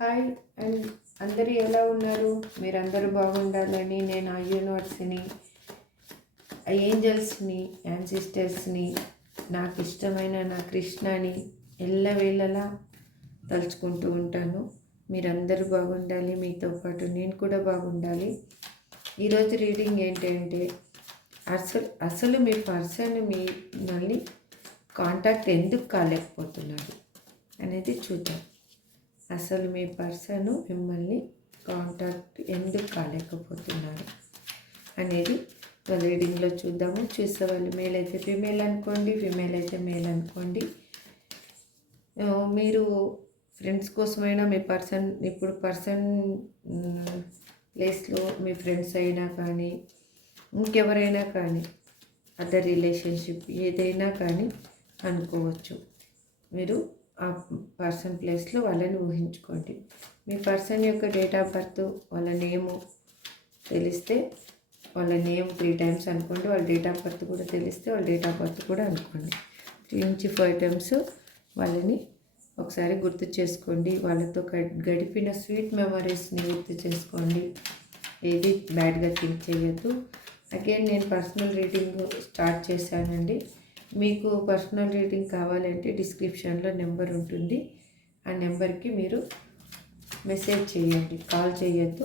Hi and అందరూ ఎలా ఉన్నారు? మీరందరూ బాగుండాలని నేను ఆ యూనివర్స్ని, ఆ ఏంజల్స్ని, యాన్సిస్టర్స్ని, నాకు ఇష్టమైన నా కృష్ణని ఎల్లవేళలా తలుచుకుంటూ ఉంటాను. మీరందరూ బాగుండాలి, మీతో పాటు నేను కూడా బాగుండాలి. ఈరోజు రీడింగ్ ఏంటంటే అసలు మీ పర్సన్ మిమ్మల్ని కాంటాక్ట్ ఎందుకు కాలేకపోతున్నారు అనేది చూద్దాం. అసలు మీ పర్సన్ మిమ్మల్ని కాంటాక్ట్ ఎందుకు కాలేకపోతున్నారు అనేది రీడింగ్లో చూద్దాము. చూసే వాళ్ళు మేల్ అయితే ఫీమేల్ అనుకోండి, ఫీమేల్ అయితే మేల్ అనుకోండి. మీరు ఫ్రెండ్స్ కోసమైనా మీ పర్సన్ ఇప్పుడు ప్లేస్లో మీ ఫ్రెండ్స్ అయినా కానీ ఇంకెవరైనా కానీ అదర్ రిలేషన్షిప్ ఏదైనా కానీ అనుకోవచ్చు. మీరు ఆ పర్సన్ ప్లేస్లో వాళ్ళని ఊహించుకోండి. మీ పర్సన్ యొక్క డేట్ ఆఫ్ బర్త్, వాళ్ళ నేము తెలిస్తే వాళ్ళ నేమ్ 3 times అనుకోండి. వాళ్ళ డేట్ ఆఫ్ బర్త్ కూడా తెలిస్తే వాళ్ళ డేట్ ఆఫ్ బర్త్ కూడా అనుకోండి. 3 నుంచి 5 times వాళ్ళని ఒకసారి గుర్తు చేసుకోండి. వాళ్ళతో గడిపిన స్వీట్ మెమరీస్ని గుర్తు చేసుకోండి. ఏది బ్యాడ్గా థింక్ చేయొద్దు. అగైన్ నేను పర్సనల్ రీడింగ్ స్టార్ట్ చేశానండి. మీకు పర్సనల్ రీడింగ్ కావాలంటే డిస్క్రిప్షన్లో నెంబర్ ఉంటుంది. ఆ నెంబర్కి మీరు మెసేజ్ చేయండి, కాల్ చేయొద్దు.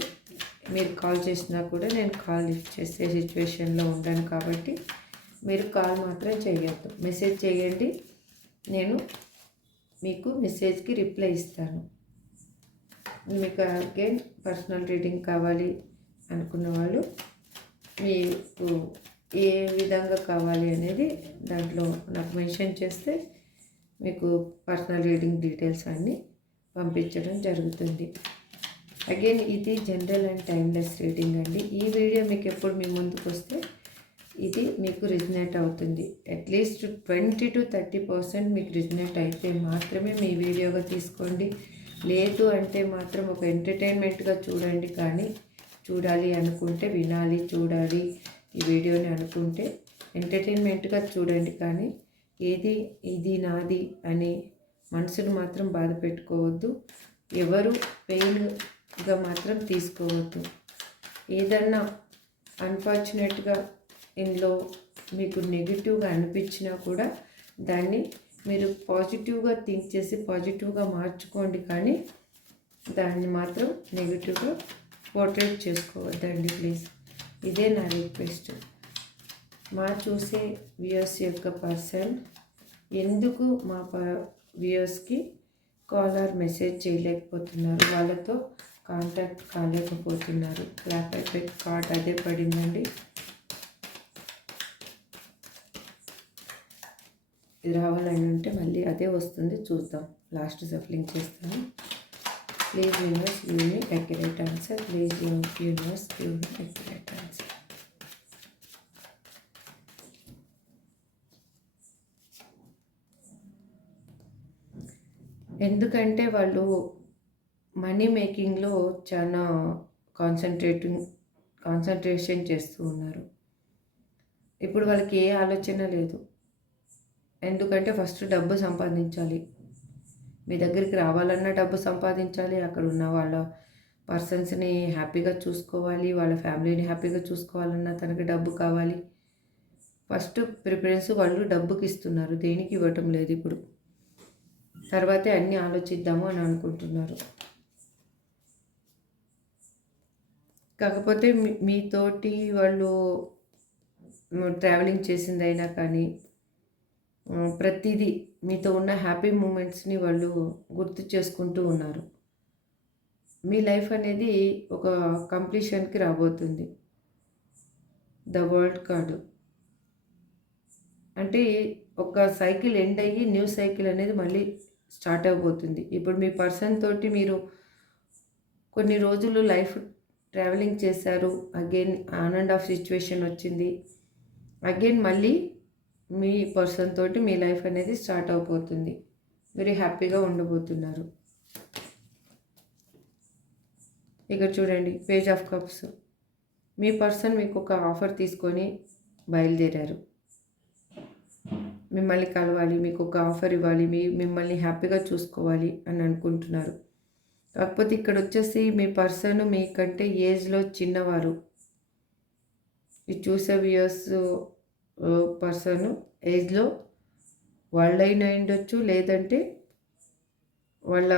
మీరు కాల్ చేసినా కూడా నేను కాల్ లిఫ్ట్ చేసే సిచ్యువేషన్లో ఉండను కాబట్టి మీరు కాల్ మాత్రం చేయొద్దు. మెసేజ్ చేయండి, నేను మీకు మెసేజ్కి రిప్లై ఇస్తాను. మీకు అగైన్ పర్సనల్ రీడింగ్ కావాలి అనుకున్న వాళ్ళు మీకు ఏ విధంగా కావాలి అనేది దాంట్లో నాకు మెన్షన్ చేస్తే మీకు పర్సనల్ రీడింగ్ డీటెయిల్స్ అన్నీ పంపించడం జరుగుతుంది. అగైన్ ఇది జనరల్ అండ్ టైమ్లెస్ రీడింగ్ అండి. ఈ వీడియో మీకు ఎప్పుడు మీ ముందుకు వస్తే ఇది మీకు రిజనేట్ అవుతుంది. అట్లీస్ట్ 20 to 30% మీకు రిజనేట్ అయితే మాత్రమే మీ వీడియోగా తీసుకోండి. లేదు అంటే మాత్రం ఒక ఎంటర్టైన్మెంట్గా చూడండి. కానీ చూడాలి అనుకుంటే, వినాలి, చూడాలి ఈ వీడియోని అనుకుంటే ఎంటర్టైన్మెంట్గా చూడండి. కానీ ఇది నాది అని మనసును మాత్రం బాధ పెట్టుకోవద్దు. ఎవరు పెయిన్గా మాత్రం తీసుకోవద్దు. ఏదన్నా అన్ఫార్చునేట్గా ఇందులో మీకు నెగిటివ్గా అనిపించినా కూడా దాన్ని మీరు పాజిటివ్గా థింక్ చేసి పాజిటివ్గా మార్చుకోండి. కానీ దాన్ని మాత్రం నెగిటివ్గా పోర్ట్రేట్ చేసుకోవద్దండి ప్లీజ్. ఇదే నా రిక్వెస్ట్. మా చూసే వ్యూయర్స్ యొక్క పర్సన్ ఎందుకు మా వ్యూయర్స్కి కాల్ ఆర్ మెసేజ్ చేయలేకపోతున్నారు, వాళ్ళతో కాంటాక్ట్ కాలేకపోతున్నారు. క్లాప్ ఎఫెక్ట్ కార్డ్ అదే పడిందండి. ఇది రావాలని ఉంటే మళ్ళీ అదే వస్తుంది, చూద్దాం. లాస్ట్ సఫలింగ్ చేస్తాను. Please universe give me accurate answer. Please universe give me accurate answer. ఎందుకంటే వాళ్ళు మనీ మేకింగ్లో చాలా కాన్సన్ట్రేషన్ చేస్తూ ఉన్నారు. ఇప్పుడు వాళ్ళకి ఏ ఆలోచన లేదు. ఎందుకంటే ఫస్ట్ డబ్బు సంపాదించాలి. మీ దగ్గరికి రావాలన్నా డబ్బు సంపాదించాలి, అక్కడ ఉన్న వాళ్ళ పర్సన్స్ని హ్యాపీగా చూసుకోవాలి, వాళ్ళ ఫ్యామిలీని హ్యాపీగా చూసుకోవాలన్నా తనకి డబ్బు కావాలి. ఫస్ట్ ప్రిఫరెన్స్ వాళ్ళు డబ్బుకి ఇస్తున్నారు, దేనికి ఇవ్వటం లేదు. ఇప్పుడు తర్వాతే అన్నీ ఆలోచిద్దాము అని అనుకుంటున్నారు. కాకపోతే మీతోటి వాళ్ళు ట్రావెలింగ్ చేసిందైనా కానీ ప్రతిదీ మీతో ఉన్న హ్యాపీ మూమెంట్స్ని వాళ్ళు గుర్తు చేసుకుంటూ ఉన్నారు. మీ లైఫ్ అనేది ఒక కంప్లీషన్కి రాబోతుంది. ద వరల్డ్ కార్డు అంటే ఒక సైకిల్ ఎండ్ అయ్యి న్యూ సైకిల్ అనేది మళ్ళీ స్టార్ట్ అవబోతుంది. ఇప్పుడు మీ పర్సన్ తోటి మీరు కొన్ని రోజులు లైఫ్ ట్రావెలింగ్ చేశారు. Again on and of situation వచ్చింది. అగైన్ మళ్ళీ మీ పర్సన్ తోటి మీ లైఫ్ అనేది స్టార్ట్ అయిపోతుంది. మీరు హ్యాపీగా ఉండబోతున్నారు. ఇక్కడ చూడండి, page of cups. Me person మీకు ఒక ఆఫర్ తీసుకొని బయలుదేరారు. మిమ్మల్ని కలవాలి, మీకు ఒక ఆఫర్ ఇవ్వాలి, మిమ్మల్ని హ్యాపీగా చూసుకోవాలి అని అనుకుంటున్నారు. కాకపోతే ఇక్కడ వచ్చేసి మీ పర్సన్ మీకంటే ఏజ్లో చిన్నవారు. ఈ 2 ఇయర్స్ పర్సన్ ఏజ్లో వాళ్ళైనా ఉండొచ్చు, లేదంటే వాళ్ళ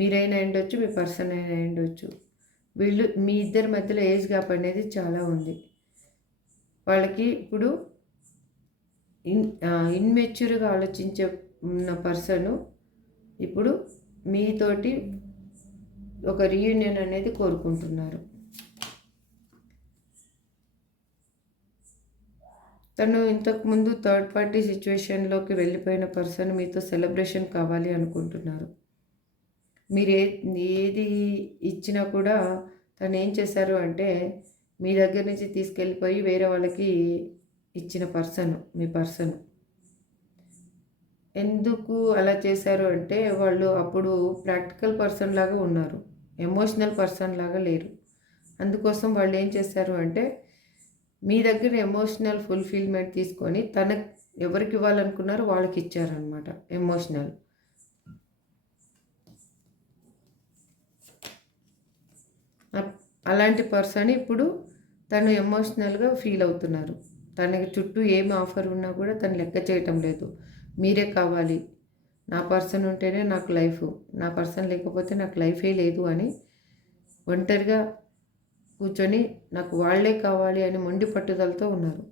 మీరైనా ఉండొచ్చు, మీ పర్సన్ అయినా ఉండొచ్చు. వీళ్ళు మీ ఇద్దరి మధ్యలో ఏజ్ గ్యాప్ అనేది చాలా ఉంది. వాళ్ళకి ఇప్పుడు ఇన్మెచ్యూర్గా ఆలోచించే ఉన్న పర్సను ఇప్పుడు మీతోటి ఒక రీయూనియన్ అనేది కోరుకుంటున్నారు. తను ఇంతకుముందు థర్డ్ పార్టీ సిచ్యువేషన్లోకి వెళ్ళిపోయిన పర్సన్ మీతో సెలబ్రేషన్ కావాలి అనుకుంటున్నారు. మీరు ఏది ఇచ్చినా కూడా తను ఏం చేశారు అంటే మీ దగ్గర నుంచి తీసుకెళ్ళిపోయి వేరే వాళ్ళకి ఇచ్చిన పర్సన్ మీ పర్సన్. ఎందుకు అలా చేశారు అంటే వాళ్ళు అప్పుడు ప్రాక్టికల్ పర్సన్ లాగా ఉన్నారు, ఎమోషనల్ పర్సన్ లాగా లేరు. అందుకోసం వాళ్ళు ఏం చేశారు అంటే మీ దగ్గర ఎమోషనల్ ఫుల్ఫిల్మెంట్ తీసుకొని ఎవరికి ఇవ్వాలనుకున్నారో వాళ్ళకి ఇచ్చారనమాట ఎమోషనల్. అలాంటి పర్సన్ ఇప్పుడు తను ఎమోషనల్గా ఫీల్ అవుతున్నారు. తనకి చుట్టూ ఏమి ఆఫర్ ఉన్నా కూడా తను లెక్క చేయటం లేదు. మీరే కావాలి, నా పర్సన్ ఉంటేనే నాకు లైఫ్, నా పర్సన్ లేకపోతే నాకు లైఫే లేదు అని ఒంటరిగా కూర్చొని నాకు వాళ్ళే కావాలి అని మొండి పట్టుదలతో ఉన్నారు.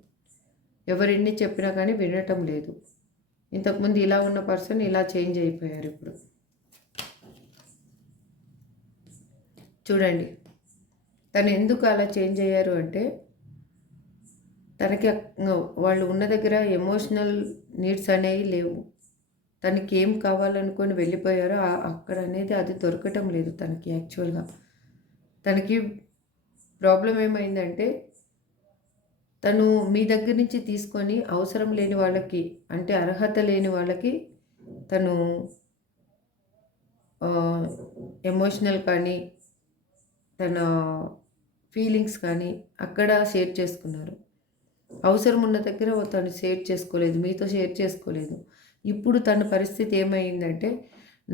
ఎవరెన్ని చెప్పినా కానీ వినటం లేదు. ఇంతకుముందు ఇలా ఉన్న పర్సన్ ఇలా చేంజ్ అయిపోయారు. ఇప్పుడు చూడండి తను ఎందుకు అలా చేంజ్ అయ్యారు అంటే తనకి వాళ్ళు ఉన్న దగ్గర ఎమోషనల్ నీడ్స్ అనేవి లేవు. తనకి ఏం కావాలనుకొని వెళ్ళిపోయారో అక్కడ అనేది అది దొరకటం లేదు తనకి. యాక్చువల్గా తనకి ప్రాబ్లం ఏమైందంటే తను మీ దగ్గర నుంచి తీసుకొని అవసరం లేని వాళ్ళకి, అంటే అర్హత లేని వాళ్ళకి తను ఎమోషనల్ కానీ తన ఫీలింగ్స్ కానీ అక్కడ షేర్ చేసుకున్నారు. అవసరం ఉన్న దగ్గర తను షేర్ చేసుకోలేదు, మీతో షేర్ చేసుకోలేదు. ఇప్పుడు తన పరిస్థితి ఏమైందంటే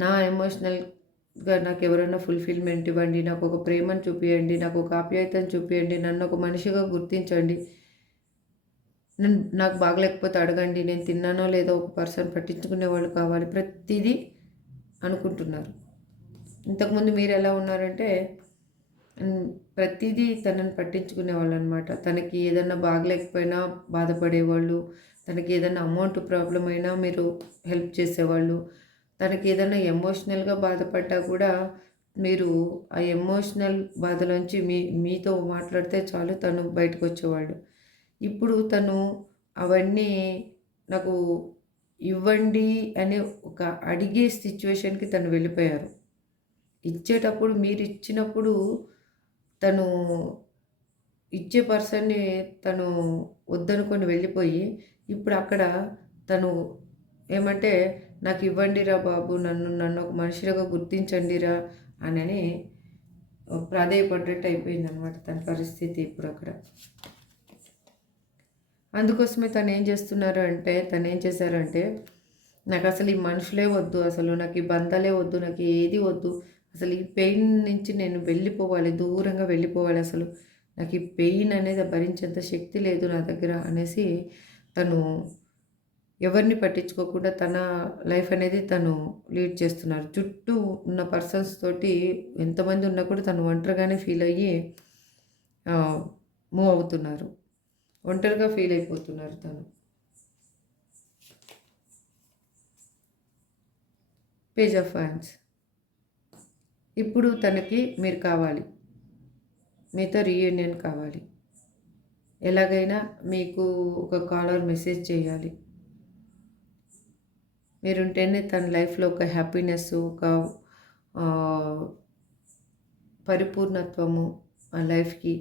నా ఎమోషనల్గా నాకు ఎవరైనా ఫుల్ఫిల్మెంట్ ఇవ్వండి, నాకు ఒక ప్రేమను చూపించండి, నాకు ఒక ఆప్యాయతను చూపించండి, నన్ను ఒక మనిషిగా గుర్తించండి, నాకు బాగలేకపోతే అడగండి, నేను తిన్నానో లేదో ఒక పర్సన్ పట్టించుకునే వాళ్ళు కావాలి, ప్రతిదీ అనుకుంటున్నారు. ఇంతకుముందు మీరు ఎలా ఉన్నారంటే ప్రతిదీ తనని పట్టించుకునే వాళ్ళు అనమాట. తనకి ఏదన్నా బాగలేకపోయినా బాధపడేవాళ్ళు, తనకి ఏదైనా అమౌంట్ ప్రాబ్లం అయినా మీరు హెల్ప్ చేసేవాళ్ళు, తనకి ఏదైనా ఎమోషనల్గా బాధపడ్డా కూడా మీరు ఆ ఎమోషనల్ బాధలోంచి మీతో మాట్లాడితే చాలు తను బయటకు వచ్చేవాళ్ళు. ఇప్పుడు తను అవన్నీ నాకు ఇవ్వండి అనే ఒక అడిగే సిచ్యువేషన్కి తను వెళ్ళిపోయారు. ఇచ్చేటప్పుడు మీరు ఇచ్చినప్పుడు తను ఇచ్చే పర్సన్ని తను వద్దనుకొని వెళ్ళిపోయి ఇప్పుడు అక్కడ తను ఏమంటే నాకు ఇవ్వండిరా బాబు, నన్ను ఒక మనిషిగా గుర్తించండిరా అని ప్రాధేయపడ్డట్టు అయిపోయిందనమాట తన పరిస్థితి ఇప్పుడు అక్కడ. అందుకోసమే తను ఏం చేశారంటే నాకు అసలు ఈ మనుషులే వద్దు, అసలు నాకు ఈ బంధాలే వద్దు, నాకు ఏది వద్దు, అసలు ఈ పెయిన్ నుంచి నేను వెళ్ళిపోవాలి, దూరంగా వెళ్ళిపోవాలి, అసలు నాకు ఈ పెయిన్ అనేది భరించేంత శక్తి లేదు నా దగ్గర అనేసి తను ఎవరిని పట్టించుకోకుండా తన లైఫ్ అనేది తను లీడ్ చేస్తున్నారు. చుట్టూ ఉన్న పర్సన్స్ తోటి ఎంతమంది ఉన్నా కూడా తను ఒంటరిగానే ఫీల్ అయ్యి మూవ్ అవుతున్నారు, ఒంటరిగా ఫీల్ అయిపోతున్నారు తను. Page of hands. ఇప్పుడు తనకి మీరు కావాలి, మీతో రీయూనియన్ కావాలి, ఎలాగైనా మీకు ఒక కాల్ ఆర్ మెసేజ్ చేయాలి. మీరుంటేనే తన లైఫ్లో ఒక హ్యాపీనెస్, ఒక పరిపూర్ణత్వము ఆ లైఫ్కి.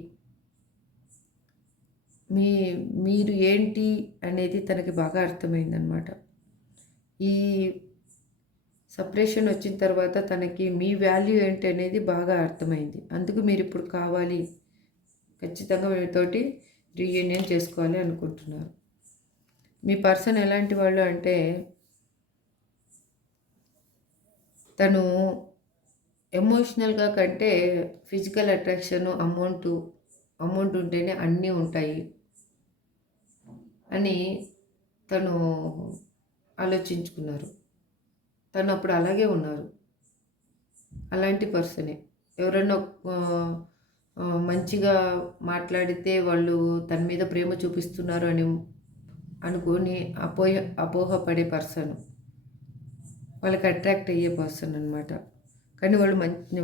మీరు ఏంటి అనేది తనకి బాగా అర్థమైందనమాట. ఈ సపరేషన్ వచ్చిన తర్వాత తనకి మీ వాల్యూ ఏంటి అనేది బాగా అర్థమైంది. అందుకు మీరు ఇప్పుడు కావాలి, ఖచ్చితంగా మీతోటి రీయూనియన్ చేసుకోవాలి అనుకుంటున్నారు. మీ పర్సన్ ఎలాంటి వాళ్ళు అంటే తను ఎమోషనల్గా కంటే ఫిజికల్ అట్రాక్షను, అమౌంట్ ఉంటేనే అన్నీ ఉంటాయి అని తను ఆలోచించుకున్నారు. తను అప్పుడు అలాగే ఉన్నారు. అలాంటి పర్సనే. ఎవరన్నా మంచిగా మాట్లాడితే వాళ్ళు తన మీద ప్రేమ చూపిస్తున్నారు అని అనుకోని అపోహపడే పర్సన్. వాళ్ళకి అట్రాక్ట్ అయ్యే పర్సన్ అనమాట. కానీ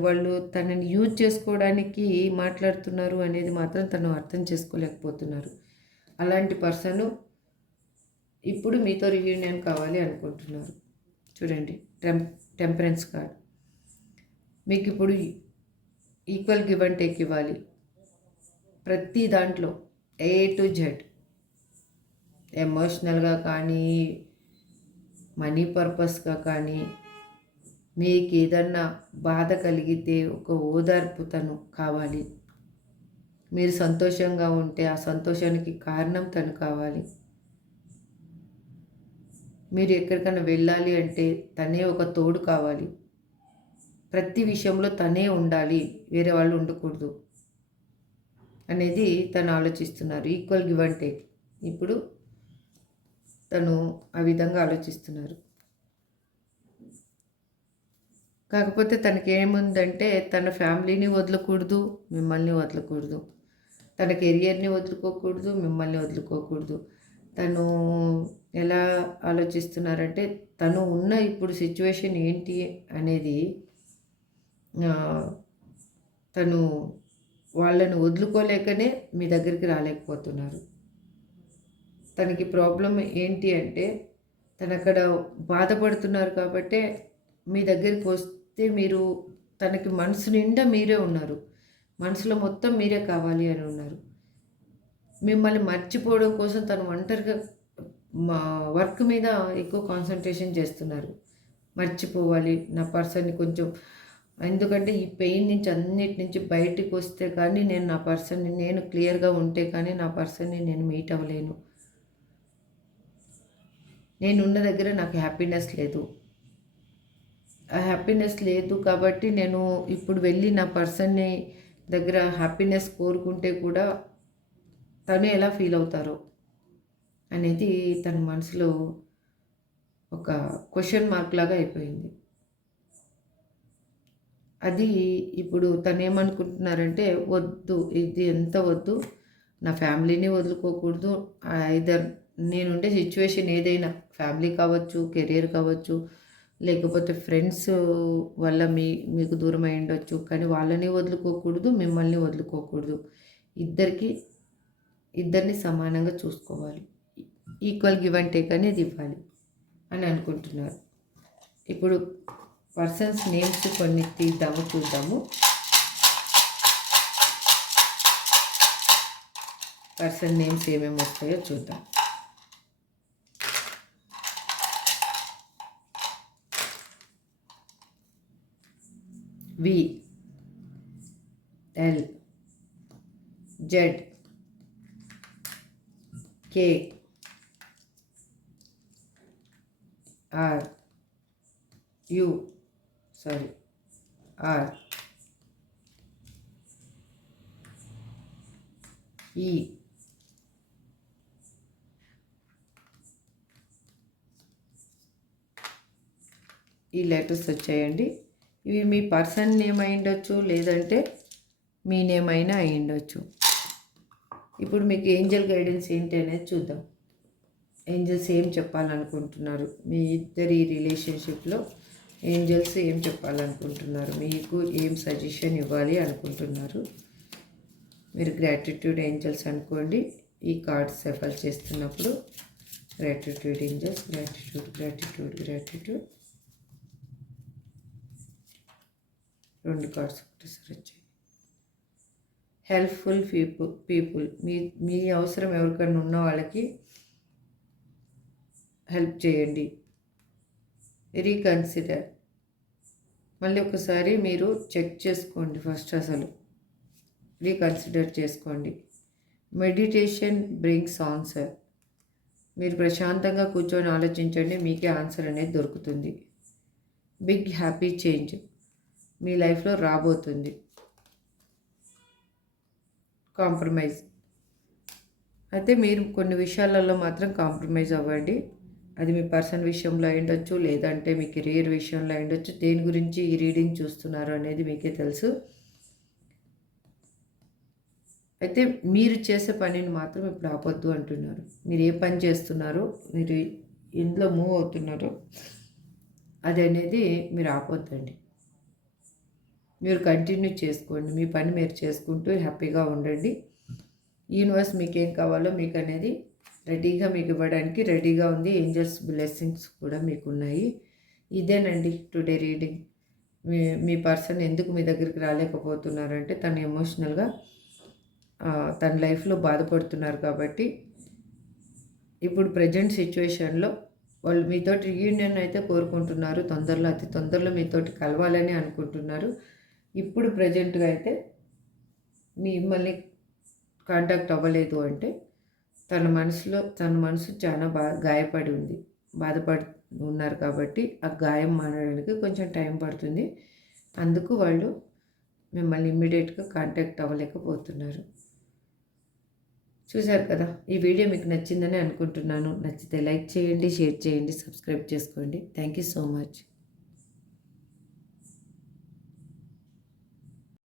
వాళ్ళు తనని యూజ్ చేసుకోవడానికి మాట్లాడుతున్నారు అనేది మాత్రం తను అర్థం చేసుకోలేకపోతున్నారు. అలాంటి పర్సను ఇప్పుడు మీతో రియూనియన్ కావాలి అనుకుంటున్నారు. చూడండి, టెంపరెన్స్ కార్డ్. మీకు ఇప్పుడు ఈక్వల్ గివ్ అండ్ టేక్ ఇవ్వాలి. ప్రతి దాంట్లో A to Z, ఎమోషనల్గా కానీ, మనీ పర్పస్గా కానీ, మీకు ఏదన్నా బాధ కలిగితే ఒక ఓదార్పు తను కావాలి. మీరు సంతోషంగా ఉంటే ఆ సంతోషానికి కారణం తను కావాలి. మీరు ఎక్కడికైనా వెళ్ళాలి అంటే తనే ఒక తోడు కావాలి. ప్రతి విషయంలో తనే ఉండాలి, వేరే వాళ్ళు ఉండకూడదు అనేది తను ఆలోచిస్తున్నారు. Equal give and take. ఇప్పుడు తను ఆ విధంగా ఆలోచిస్తున్నారు. కాకపోతే తనకేముందంటే తన ఫ్యామిలీని వదలకూడదు, మిమ్మల్ని వదలకూడదు. తన కెరియర్ని వదులుకోకూడదు, మిమ్మల్ని వదులుకోకూడదు. తను ఎలా ఆలోచిస్తున్నారంటే తను ఉన్న ఇప్పుడు సిచ్యువేషన్ ఏంటి అనేది తను వాళ్ళని వదులుకోలేకనే మీ దగ్గరికి రాలేకపోతున్నారు. తనకి ప్రాబ్లం ఏంటి అంటే తను అక్కడ బాధపడుతున్నారు కాబట్టే మీ దగ్గరికి వస్తే మీరు తనకి మనసు నిండా మీరే ఉన్నారు. మనసులో మొత్తం మీరే కావాలి అని ఉన్నారు. మిమ్మల్ని మర్చిపోవడం కోసం తను ఒంటరిగా వర్క్ మీద ఎక్కువ కాన్సన్ట్రేషన్ చేస్తున్నారు. మర్చిపోవాలి నా పర్సన్ని కొంచెం, ఎందుకంటే ఈ పెయిన్ నుంచి అన్నిటి నుంచి బయటికి వస్తే కానీ నేను నా పర్సన్ని నేను క్లియర్గా ఉంటే కానీ నా పర్సన్ని నేను మీట్ అవ్వలేను. నేనున్న దగ్గర నాకు హ్యాపీనెస్ లేదు. ఆ హ్యాపీనెస్ లేదు కాబట్టి నేను ఇప్పుడు వెళ్ళి నా పర్సన్ని దగ్గర హ్యాపీనెస్ కోరుకుంటే కూడా తను ఎలా ఫీల్ అవుతారో అనేది తన మనసులో ఒక క్వశ్చన్ మార్క్ లాగా అయిపోయింది. అది ఇప్పుడు తను ఏమనుకుంటున్నారంటే వద్దు, ఇది ఎంత వద్దు, నా ఫ్యామిలీని వదులుకోకూడదు. ఐదర్ నేనుండే సిచ్యువేషన్ ఏదైనా, ఫ్యామిలీ కావచ్చు, కెరీర్ కావచ్చు, లేకపోతే ఫ్రెండ్స్ వల్ల మీకు దూరం అయి ఉండొచ్చు, కానీ వాళ్ళని వదులుకోకూడదు, మిమ్మల్ని వదులుకోకూడదు. ఇద్దరిని సమానంగా చూసుకోవాలి. ఈక్వల్ గివ్ అండ్ టేక్ అనేది ఇవ్వాలి అని అనుకుంటున్నారు. ఇప్పుడు పర్సన్స్ నేమ్స్ కొన్ని చూద్దాము. పర్సన్ నేమ్స్ ఏమేమి వస్తాయో చూద్దాం. VL Z K R E ఈ లెటర్స్ వచ్చాయండి. ఇవి మీ పర్సన్ నేమ్ అయి ఉండొచ్చు, లేదంటే మీ నేమ్ అయినా అయి ఉండొచ్చు. ఇప్పుడు మీకు ఏంజల్ గైడెన్స్ ఏంటి అనేది చూద్దాం. ఏంజల్స్ ఏం చెప్పాలనుకుంటున్నారు, మీ ఇద్దరి రిలేషన్షిప్లో ఏంజల్స్ ఏం చెప్పాలనుకుంటున్నారు, మీకు ఏం సజెషన్ ఇవ్వాలి అనుకుంటున్నారు. మీరు గ్రాటిట్యూడ్ ఏంజల్స్ అనుకోండి. ఈ కార్డ్స్ సఫల్ చేస్తున్నప్పుడు gratitude angels, gratitude gratitude gratitude. 2 cards ఒకటేసారి వచ్చాయి. హెల్ప్ఫుల్ పీపుల్, మీ అవసరం ఎవరికైనా ఉన్న వాళ్ళకి హెల్ప్ చేయండి. రీకన్సిడర్, మళ్ళీ ఒకసారి మీరు చెక్ చేసుకోండి. ఫస్ట్ అసలు రీకన్సిడర్ చేసుకోండి. మెడిటేషన్ బ్రింగ్స్ ఆన్సర్, మీరు ప్రశాంతంగా కూర్చొని ఆలోచించండి, మీకే ఆన్సర్ అనేది దొరుకుతుంది. బిగ్ హ్యాపీ చేంజ్, మీ లైఫ్లో రాబోతుంది. కాంప్రమైజ్ అయితే మీరు కొన్ని విషయాలలో మాత్రం కాంప్రమైజ్ అవ్వండి. అది మీ పర్సనల్ విషయంలో అయ్యుండొచ్చు, లేదంటే మీ కెరీర్ విషయంలో అయ్యుండొచ్చు. దేని గురించి ఈ రీడింగ్ చూస్తున్నారు అనేది మీకే తెలుసు. అయితే మీరు చేసే పనిని మాత్రం ఇప్పుడు ఆపొద్దు అంటున్నారు. మీరు ఏ పని చేస్తున్నారో, మీరు ఎందులో మూవ్ అవుతున్నారో అది అనేది మీరు ఆపొద్దండి. మీరు కంటిన్యూ చేసుకోండి. మీ పని మీరు చేసుకుంటూ హ్యాపీగా ఉండండి. యూనివర్స్ మీకేం కావాలో మీకు అనేది రెడీగా మీకు ఇవ్వడానికి రెడీగా ఉంది. ఏంజల్స్ బ్లెస్సింగ్స్ కూడా మీకు ఉన్నాయి. ఇదేనండి టుడే రీడింగ్. మీ పర్సన్ ఎందుకు మీ దగ్గరికి రాలేకపోతున్నారంటే తను ఎమోషనల్గా తన లైఫ్లో బాధపడుతున్నారు కాబట్టి ఇప్పుడు ప్రజెంట్ సిచ్యువేషన్లో వాళ్ళు మీతోటి రీయూనియన్ అయితే కోరుకుంటున్నారు. తొందరలో అతి తొందరలో మీతోటి కలవాలని అనుకుంటున్నారు. ఇప్పుడు ప్రజెంట్గా అయితే మిమ్మల్ని కాంటాక్ట్ అవ్వలేదు అంటే తన మనసు చాలా గాయపడి ఉంది, బాధపడి ఉన్నారు కాబట్టి ఆ గాయం మానడానికి కొంచెం టైం పడుతుంది. అందుకు వాళ్ళు మిమ్మల్ని ఇమ్మీడియట్గా కాంటాక్ట్ అవ్వలేకపోతున్నారు. చూశారు కదా, ఈ వీడియో మీకు నచ్చిందని అనుకుంటున్నాను. నచ్చితే లైక్ చేయండి, షేర్ చేయండి, సబ్స్క్రైబ్ చేసుకోండి. Thank you so much.